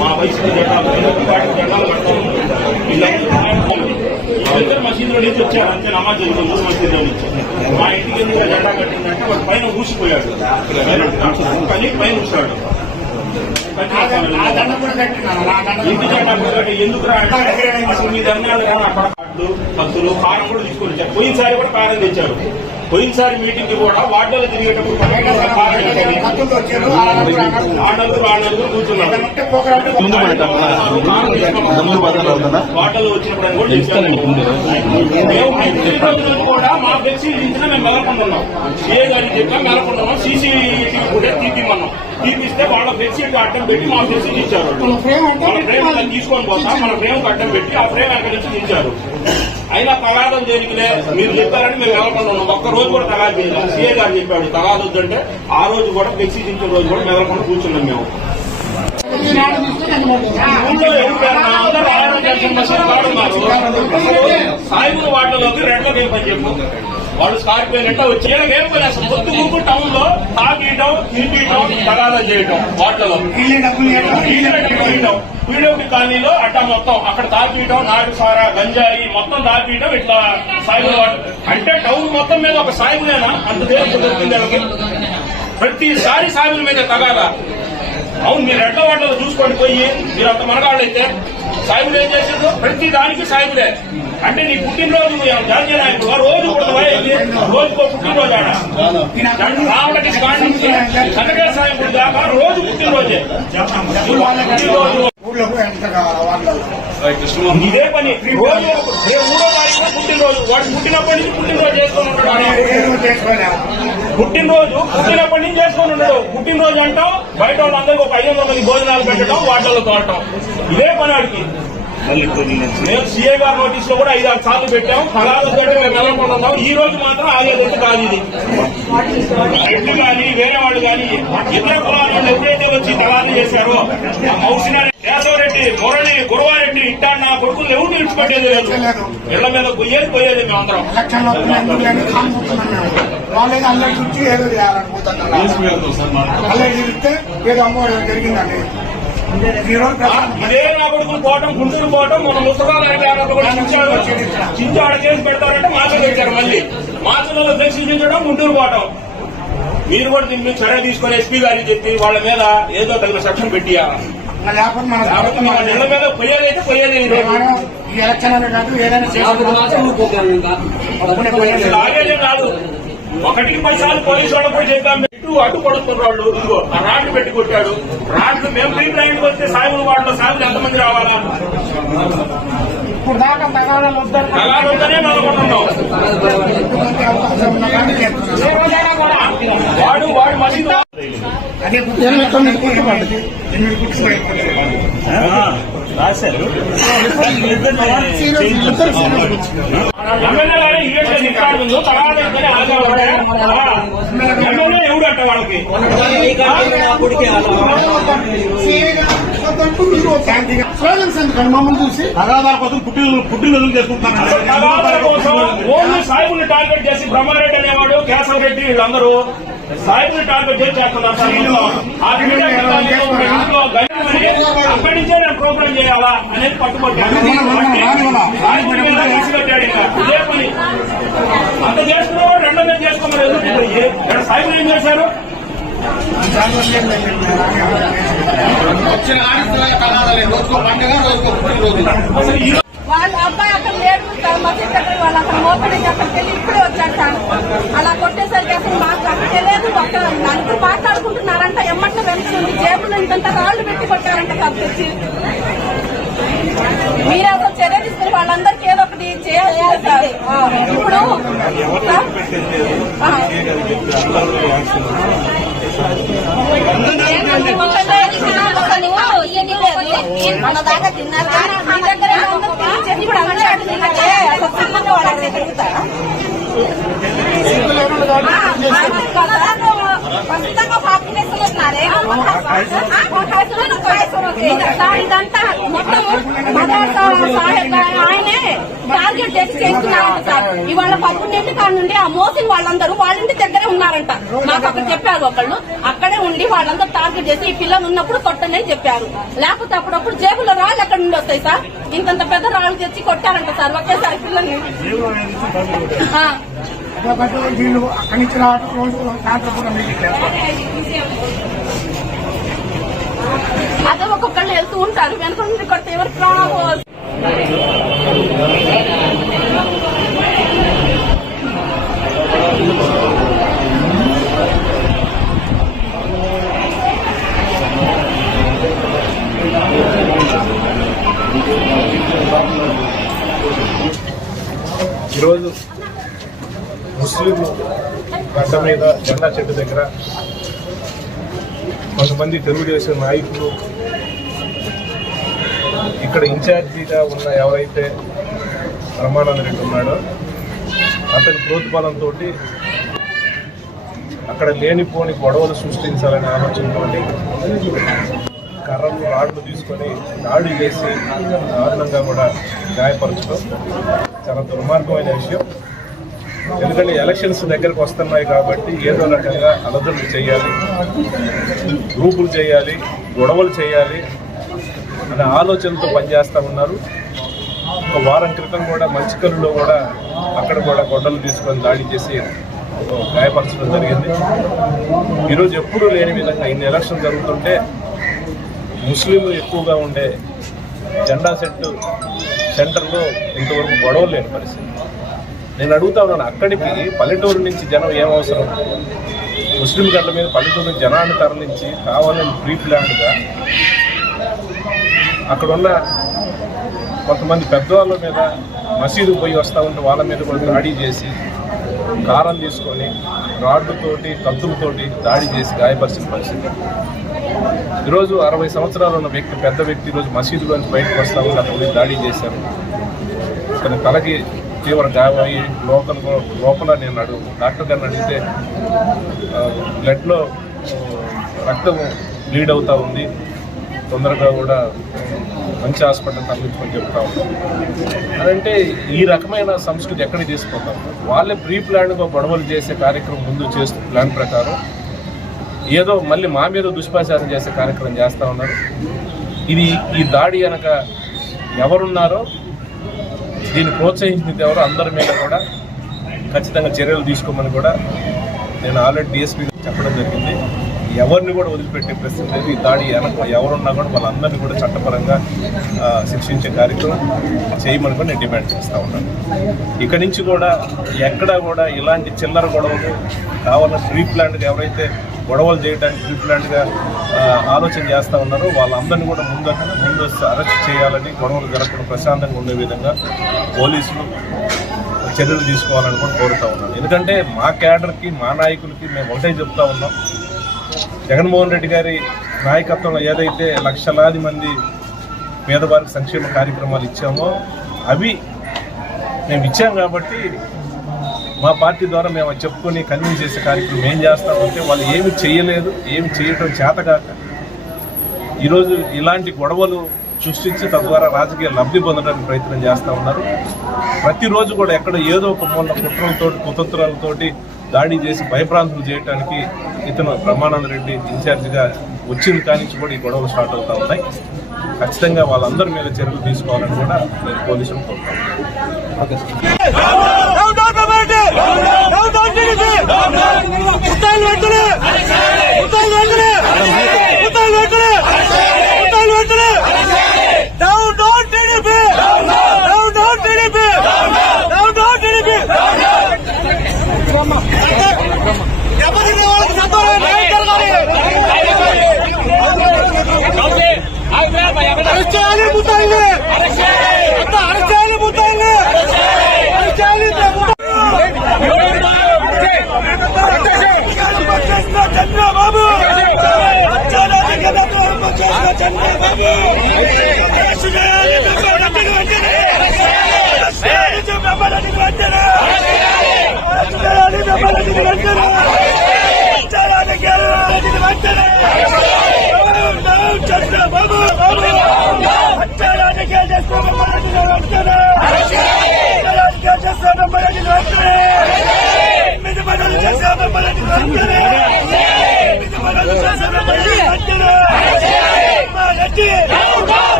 మా వయసుకి జెండాలు వాటికి జెండాలు కడతాము. వీళ్ళందరూ మసీదులో నుంచి వచ్చారు అంతే. నమాజ్ జరుగుతుంది మసీదులో నుంచి. మా ఇంటికి ఎందుకు జెండా కట్టిందంటే వాడు పైన ఊసిపోయాడు, పైన ఊసాడు. ఇంటి జెండా ఎందుకు అసలు మీ ధర్నాలు కానీ అక్కడ భక్తులు కారం కూడా తీసుకొని వచ్చారు. పోయినసారి కూడా కారం తెచ్చారు. పోయినసారి మీటింగ్ కి కూడా వార్డులో తిరిగేటప్పుడు ఆడలు కూర్చున్నారు. వార్డులో వచ్చినప్పుడు కూడా మా ఫ్లెక్సీ ఇచ్చినా మేము మెలకొంటున్నాం. ఏ గారికి చెప్పినా మెలకొంటున్నాం. సీసీటీవీ కూడా తీపిమన్నాం. తీపిస్తే వాళ్ళ ఫ్లెక్సీ అడ్డం పెట్టి మా ఫ్లెక్సీ ఇచ్చారు. మన ఫ్రేమ్ తీసుకొని పోతాం. మన ఫ్రేమ్ అడ్డం పెట్టి ఆ ఫ్రేమ్ అక్కడి నుంచి ఇచ్చారు. అయినా తగాదం దేనికిలే మీరు చెప్పారని మేము మెలకుండా ఉన్నాం. ఒక్క రోజు కూడా తగాదు చేయలేదు. సీఏ గారు చెప్పాడు తగాదు వద్దంటే ఆ రోజు కూడా ఫ్లెక్సీ దించిన రోజు కూడా మెలకుండా కూర్చున్నాం మేము. సాయిబుల వాటిలోకి రెడ్లకు వెళ్ళిపోయి చెప్పు. వాళ్ళు స్కార్పియో నెట్ట వచ్చి ఏమైపోయినా అసలు పొత్తు ముగ్గు టౌన్ లో తాగీయటం తిరిగియటం తగాదా చేయటం వాటిలో పీడబ్ల్యూ కాలనీలో అట్టా మొత్తం అక్కడ తాగీయటం నాటు సారా గంజాయి మొత్తం తాగీయటం ఇట్లా సాయిబుల వాటి అంటే టౌన్ మొత్తం మీద ఒక సాయిబులేనా అంత దేవుడు దొరికింది వాళ్ళకి. ప్రతిసారి సాయిబుల మీద తగాదా. అవును మీరు ఎట్ల వాటిలో చూసుకోండి పోయి. మీరు అంత మనగాళ్ళైతే సాయిబులు ఏం చేసేది ప్రతి దానికి సాయిబులే. అంటే నీ పుట్టినరోజు జాతీయ నాయకుడు రోజు రోజుకో పుట్టినరోజు ఆడ రావడానికి కనక సాయకుడు దాకా రోజు పుట్టినరోజే. ఇదే పని రోజు 3వ తారీఖున పుట్టినరోజు. వాడు పుట్టినప్పటి నుంచి పుట్టినరోజు చేసుకొని ఉంటాడు. పుట్టినప్పటి నుంచి చేసుకొని ఉన్నాడు. పుట్టినరోజు అంటాం బయట వాళ్ళందరికీ ఒక 500 మంది భోజనాలు పెట్టడం వాటిల్లో తోడటం ఇదే పని వాడికి. మేము సీఏ గారి నోటీస్ లో కూడా 5-6 సార్లు పెట్టాం. ఫలాలతో మేము నెలకొన్నాం. ఈ రోజు మాత్రం ఆగేదంటే కాదు. ఇది రెడ్లు కానీ వేరే వాళ్ళు కానీ ఇతర కులాల వాళ్ళు ఎప్పుడైతే వచ్చి తలాలు చేశారో మౌసినారెడ్డి, కేశవరెడ్డి, మురళి, గురువారెడ్డి ఇట్టా నా కొడుకులు ఎవరు విడిచిపెట్టేది లేదు. ఇళ్ల మీద పోయేది మేమందరం. వాళ్ళేదో అల్లరి చుట్టూ ఏదో చేయాలనుకుంటున్నారు. అల్లరి తిరిగితే ఏదో అమ్మవారు జరిగిందండి. ఇదే నా కొడుకులు పోవటం, గుంటూరు పోవటం, మన ముసలాలు చించాడ చేసి పెడతారంటే మాటలు పెట్టారు. మళ్ళీ మాటలలో ఫ్లెక్సీ చించడం, గుంటూరు పోవటం. మీరు కూడా దీని మీద చర్య తీసుకుని ఎస్పీ గారికి చెప్పి వాళ్ళ మీద ఏదో తగిన సెక్షన్ పెట్టియా. లేకపోతే మన ఇళ్ల మీద పోయేదైతే పోయేది. ఈ ఎలక్షన్ అనే కాదు ఏదైనా లాగేదే కాదు. 1కి 10 సార్లు పోలీసు వాళ్ళ పోయి చేద్దాం అడ్డు పడుతున్నారు వాళ్ళు. ఇదిగో ఆ రాడ్లు పెట్టి కొట్టాడు. రాడ్లు మేము ప్రీ ట్రైన్కి వస్తే సాయిబుల వాటిలో సాయిబులు ఎంతమంది రావాలా? ఇప్పుడు దాకా తగాదొద్దనే నెలకొంటున్నాం. వాడు మసీదు రాశారు. ఎమ్మెల్యే గారే ఈవెంట్ ఇస్తాడు. తగాదొద్దనే ఆగాడే ఎమ్మెల్యే ఎవడు అంట వాళ్ళకి. మమ్మల్ని చూసి తగాదాల కోసం పుట్టినరోజులు చేసుకుంటున్నారు. తగాదాల కోసం ఓన్లీ సాయిబుల్ని టార్గెట్ చేసి బ్రహ్మారెడ్డి అనేవాడు, కేశవరెడ్డి వీళ్ళందరూ సాయిబుల్ని టార్గెట్ చేసి చేస్తున్నారు. అక్కడి నుంచే నేను ప్రోగ్రామ్ చేయాలా అనేది పట్టుబట్టాడు. సాయిబుల్ మీద తీసుకొచ్చాడు. ఇదే పని అంత చేసుకున్నవాడు 2 మీద చేసుకోమని ఎదుర్కొపోయి సాయిబులు ఏం చేశారు? వాళ్ళ అబ్బాయి అక్కడ లేడు. మసీద్ దగ్గర వాళ్ళు అక్కడ మోపడి అక్కడికి వెళ్ళి ఇప్పుడే వచ్చాడు సార్. అలా కొట్టేసరికి అసలు మాకు అక్కడ తెలియదు. నలుగురు మాట్లాడుకుంటున్నారంట. ఎమ్మట్లో వెళ్తుంది జేబులో ఇంత రాళ్లు పెట్టి కొట్టారంట కాబట్టి మీరు అసలు చర్య తీసుకుని వాళ్ళందరికీ ఏదో ఒకటి చేయాలి సార్. ఇప్పుడు మన దాకా తిన్నారు ఖచ్చితంగా పార్టీనేస్ ఉన్నారే. ఇదంతా మొత్తం సాహెబ్ ఆయనే టార్గెట్ చేసి చేస్తున్నారంట సార్. ఇవాళ 11 కాడ నుండి ఆ మోసిన వాళ్ళందరూ వాళ్ళ ఇంటి దగ్గరే ఉన్నారంట. నాకు అక్కడ చెప్పారు ఒకళ్ళు, అక్కడే ఉండి వాళ్ళందరూ టార్గెట్ చేసి ఈ పిల్లలు ఉన్నప్పుడు కొట్టనే చెప్పారు. లేకపోతే అప్పుడప్పుడు జేబులో రాళ్ళు ఎక్కడ నుండి వస్తాయి సార్? ఇంతంత పెద్ద రాళ్ళు తెచ్చి కొట్టారంట సార్ ఒకేసారి పిల్లల్ని. వీళ్ళు అక్కడి నుంచి రావడం రోజు సాయంత్రం కూడా మీటింగ్ చేస్తారు. అదే ఒక్కొక్కళ్ళు వెళ్తూ ఉంటారు, వెనక నుండి కొడితే ఎవరికి ప్రాణం. ఈరోజు ముస్లిం గడ్డ మీద జెండా చెట్టు దగ్గర కొంతమంది తెలుగుదేశం నాయకులు, ఇక్కడ ఇన్ఛార్జిగా ఉన్న ఎవరైతే బ్రహ్మానంద రెడ్డి ఉన్నాడో అతని ప్రోత్బలంతో అక్కడ లేనిపోని గొడవలు సృష్టించాలనే ఆలోచనతో కర్రలు రాళ్లు తీసుకొని దాడి చేసి దారుణంగా కూడా గాయపరచడం చాలా దుర్మార్గమైన విషయం. ఎందుకంటే ఎలక్షన్స్ దగ్గరకు వస్తున్నాయి కాబట్టి ఏదో రకంగా అలజడులు చేయాలి, గ్రూపులు చేయాలి, గొడవలు చేయాలి అనే ఆలోచనతో పనిచేస్తూ ఉన్నారు. ఒక వారం క్రితం కూడా మంచికల్లులో కూడా అక్కడ కూడా గొడవలు తీసుకొని దాడి చేసి గాయపరచడం జరిగింది. ఈరోజు ఎప్పుడూ లేని విధంగా ఇన్ని ఎలక్షన్ జరుగుతుంటే ముస్లింలు ఎక్కువగా ఉండే జెండా సెంటర్లో ఇంతవరకు గొడవలు లేని పరిస్థితి. నేను అడుగుతా ఉన్నాను, అక్కడికి పల్లెటూరు నుంచి జనం ఏం అవసరం? ముస్లిం గడ్డ మీద పల్లెటూరు జనాన్ని తరలించి కావాలని ప్రీ ప్లాన్డ్గా అక్కడున్న కొంతమంది పెద్దవాళ్ళ మీద మసీదు పోయి వస్తూ ఉంటే వాళ్ళ మీద కూడా దాడి చేసి కారం తీసుకొని రాడ్డుతోటి కత్తులతోటి దాడి చేసి గాయపరిచిన పరిస్థితి. ఈరోజు 60 సంవత్సరాలు ఉన్న వ్యక్తి, పెద్ద వ్యక్తి ఈరోజు మసీదులోంచి బయటకు వస్తూ ఉంటే అతను దాడి చేశారు. అతని తలకి తీవ్ర గాయమయ్యి లోపల నేను డాక్టర్ గారిని అడిగితే బ్లడ్లో రక్తం బ్లీడ్ అవుతూ ఉంది, తొందరగా కూడా మంచి హాస్పిటల్ తరలించుకొని చెప్తా ఉన్నాం. అదంటే ఈ రకమైన సంస్కృతి ఎక్కడికి తీసుకుంటాం? వాళ్ళే ప్రీ ప్లాన్గా గొడవలు చేసే కార్యక్రమం ముందు చేస్తూ ప్లాన్ ప్రకారం ఏదో మళ్ళీ మా మీద దుష్ప్రచారం చేసే కార్యక్రమం చేస్తూ ఉన్నారు. ఈ దాడి కనుక ఎవరున్నారో దీన్ని ప్రోత్సహించింది ఎవరో అందరి మీద కూడా ఖచ్చితంగా చర్యలు తీసుకోమని కూడా నేను ఆల్రెడీ డిఎస్పీ చెప్పడం జరిగింది. ఎవరిని కూడా వదిలిపెట్టే ప్రశ్న లేదు. ఈ దాడి ఎవరున్నా కూడా వాళ్ళందరినీ కూడా చట్టపరంగా శిక్షించే కార్యక్రమం చేయమని కూడా నేను డిమాండ్ చేస్తూ ఉన్నాను. ఇక్కడి నుంచి కూడా ఎక్కడా కూడా ఇలాంటి చిల్లర గొడవలు కావాలని ప్రీ ప్లాన్డ్గా ఎవరైతే గొడవలు చేయడానికి ప్రీ ప్లాన్డ్గా ఆలోచన చేస్తూ ఉన్నారో వాళ్ళందరినీ కూడా ముందు అరెస్ట్ చేయాలని, గొడవలు జరగకుండా ప్రశాంతంగా ఉండే విధంగా పోలీసులు చర్యలు తీసుకోవాలని కూడా కోరుతూ ఉన్నాను. ఎందుకంటే మా క్యాడర్కి, మా నాయకులకి మేము ఒకటే చెప్తా ఉన్నాం, జగన్మోహన్ రెడ్డి గారి నాయకత్వంలో ఏదైతే లక్షలాది మంది పేదవారికి సంక్షేమ కార్యక్రమాలు ఇచ్చామో అవి మేము ఇచ్చాం కాబట్టి మా పార్టీ ద్వారా మేము చెప్పుకొని కన్విన్స్ చేసే కార్యక్రమం ఏం చేస్తామంటే వాళ్ళు ఏమి చేయలేదు, ఏమి చేయటం చేతగాక ఈరోజు ఇలాంటి గొడవలు సృష్టించి తద్వారా రాజకీయ లబ్ధి పొందడానికి ప్రయత్నం చేస్తూ ఉన్నారు. ప్రతిరోజు కూడా ఎక్కడ ఏదో ఒక మూల కుట్రలతోటి, కుతంత్రాలతోటి దాడి చేసి భయభ్రాంతులు చేయడానికి ఇతను బ్రహ్మానంద రెడ్డి ఇన్ఛార్జిగా వచ్చింది కానించి కూడా ఈ గొడవలు స్టార్ట్ అవుతూ ఉన్నాయి. ఖచ్చితంగా వాళ్ళందరి మీద చర్యలు తీసుకోవాలని కూడా నేను పోలీసులు కోరుతాను. Babu!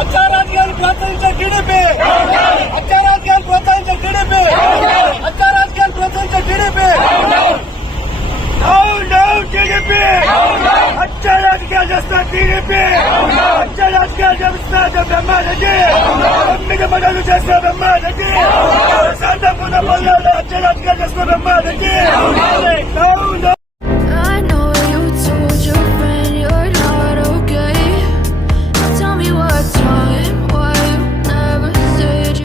అత్యారాజ్యాన్ని ప్రోత్సహించే టీడీపీ అత్యారాజ్యాన్ని ప్రోత్సహించే టీడీపీ అత్యారాజ్యాన్ని ప్రోత్సహించే టీడీపీ టీడీపీ అత్యారాజకీయాలు చేస్తున్న టీడీపీ అత్యారాజకీయాలు చేస్తున్న బ్రహ్మారెడ్డి 9 మండలు చేస్తున్న బ్రహ్మారెడ్డి శాంతపూర్ణ పల్లెల్లో అత్యారాజకీయాలు చేస్తున్న బ్రహ్మారెడ్డి